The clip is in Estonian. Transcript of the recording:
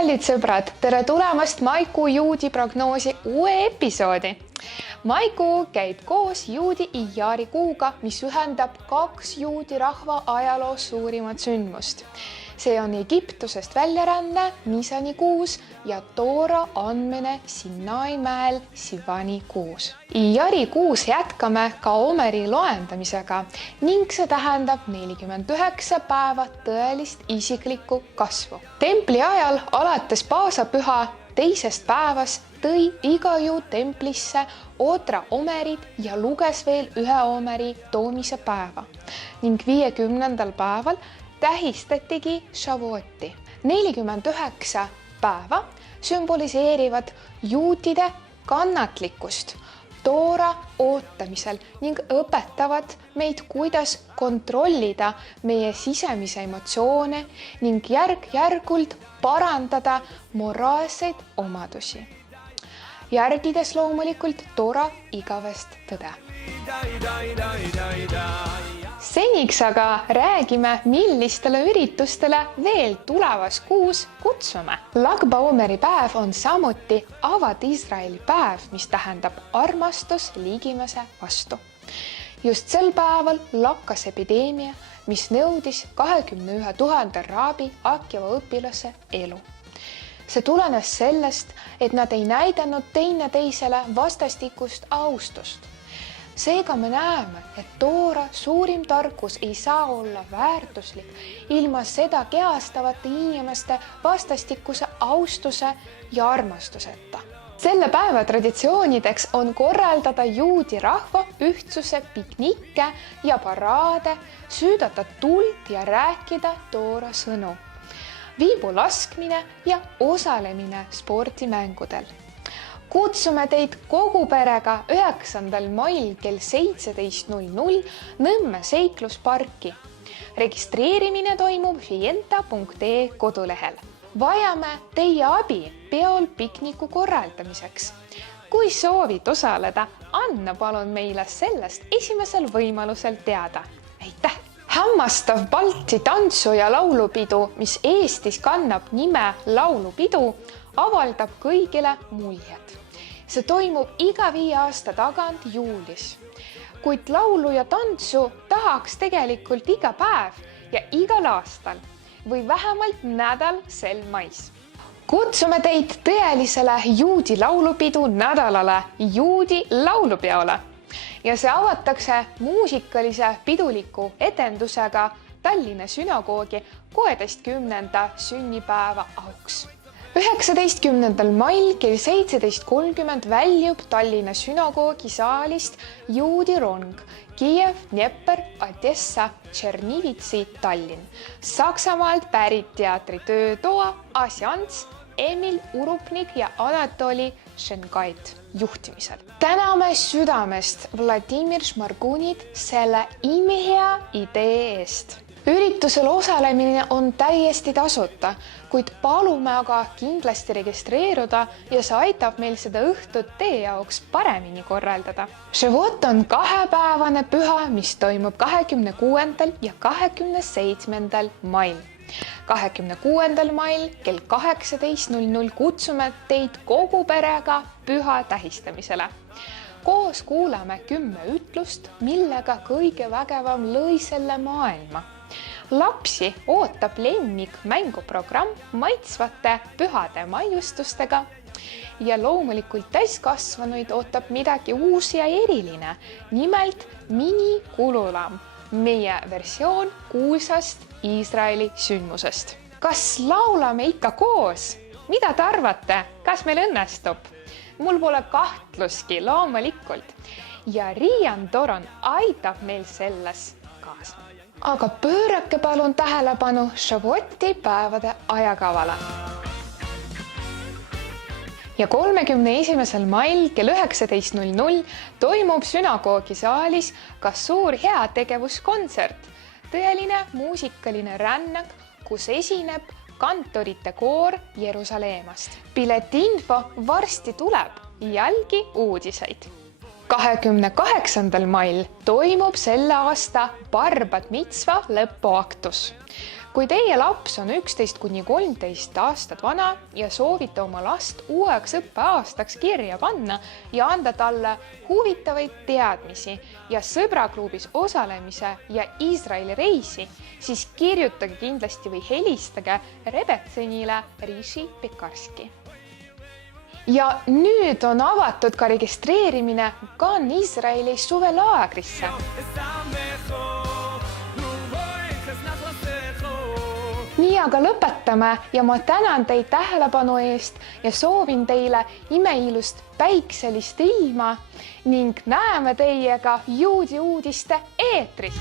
kallid sõbrad, tere tulemast Maiku juudi prognoosi uue episoodi. Maiku käib koos juudi Iyari kuuga, mis ühendab kaks juudi rahva ajaloo suurimat sündmust. See on Egiptusest väljaränne Nisani kuus ja Toora andmine Sinai mäel Sivani kuus. Iyari kuus jätkame ka Omeri loendamisega ning see tähendab 49 päeva tõelist isiklikku kasvu. Templi ajal alates paasapüha teisest päevast tõi iga juut templisse Otra Omerid ja luges veel ühe Omeri toomise päeva ning 50. päeval tähistatigi Shavuoti. 49 päeva sümboliseerivad juutide kannatlikkust Toora ootamisel ning õpetavad meid, kuidas kontrollida meie sisemise emotsioone ning järk-järgult parandada moraalseid omadusi. Järgides loomulikult Toora igavest tõde. Seniks aga räägime, millistele üritustele veel tulevas kuus kutsume. Lag Baomeri päev on samuti Avad Iisraeli päev, mis tähendab armastus ligimese vastu. Just sel päeval lakkas epideemia, mis nõudis 21 000 raabi Akiva õpilase elu. See tulenes sellest, et nad ei näidanud teineteisele vastastikust austust. Seega me näeme, et Toora suurim tarkus ei saa olla väärtuslik ilma seda kehastavate inimeste vastastikuse austuse ja armastuseta. Selle päeva traditsioonideks on korraldada juudi rahva ühtsuse piknikke ja paraade, süüdata tuld ja rääkida Toora sõnu, viibu laskmine ja osalemine spordimängudel. Kutsume teid kogu perega 9. mail kell 17.00 Nõmme seiklusparki. Registreerimine toimub fienta.ee kodulehel. Vajame teie abi peol pikniku korraldamiseks. Kui soovid osaleda, anna palun meile sellest esimesel võimalusel teada. Aitäh! Hämmastav Balti tantsu- ja laulupidu, mis Eestis kannab nime laulupidu, avaldab kõigile muljed. See toimub iga 5 aasta tagant juulis, kuid laulu ja tantsu tahaks tegelikult iga päev ja igal aastal või vähemalt nädal sel mais. Kutsume teid tõelisele juudi laulupidu nädalale juudi laulupeole ja see avatakse muusikalise piduliku etendusega Tallinna sünagoogi 16. sünnipäeva auks. 19. mail kell 17.30 väljub Tallinna sünagoogi saalist juudi rong Kiiev, Dnieper, Odessa, Tšernivitsi, Tallinn. Saksamaalt pärit teatritöötoa Asjants, Emil Urupnik ja Anatoli Šenkait juhtimisel. Täname südamest Vladimir Šmargunit selle imehea idee eest. Üritusel osalemine on täiesti tasuta, kuid palume aga kindlasti registreeruda ja see aitab meil seda õhtut teie jaoks paremini korraldada. Šavot on 2-päevane püha, mis toimub 26. ja 27. mail. 26. mail kell 18.00 kutsume teid kogu perega püha tähistamisele. Koos kuulame 10 ütlust, millega kõige vägevam lõi selle maailma. Lapsi ootab lemmik mänguprogramm maitsvate pühade maiustustega ja loomulikult täiskasvanuid ootab midagi uus ja eriline, nimelt mini-kululamm, meie versioon kuulsast Iisraeli sündmusest. Kas laulame ikka koos? Mida te arvate? Kas meil õnnestub? Mul pole kahtluski loomulikult ja Riian Toron aitab meil selles kaasa. Aga pöörake palun tähelepanu Šavoti päevade ajakavale. Ja 31. mail kell 19.00 toimub sünagoogi saalis ka suur heategevuskontsert, tõeline muusikaline rännak, kus esineb kantorite koor Jerusalemmast. Piletiinfo varsti tuleb, jälgi uudiseid. 28. mail toimub selle aasta Bar Mitzva lõpuaktus. Kui teie laps on 11 kuni 13 aastat vana ja soovite oma last uueks õppeaastaks kirja panna ja anda talle huvitavaid teadmisi ja sõbraklubis osalemise ja Iisraeli reisi, siis kirjutage kindlasti või helistage Rebetsenile Rishi Pekarski. Ja nüüd on avatud ka registreerimine Gan Iisraeli suvelaagrisse. Nii aga lõpetame ja ma tänan teid tähelepanu eest ja soovin teile imeilust päikselist ilma ning näeme teiega juudi uudiste eetris.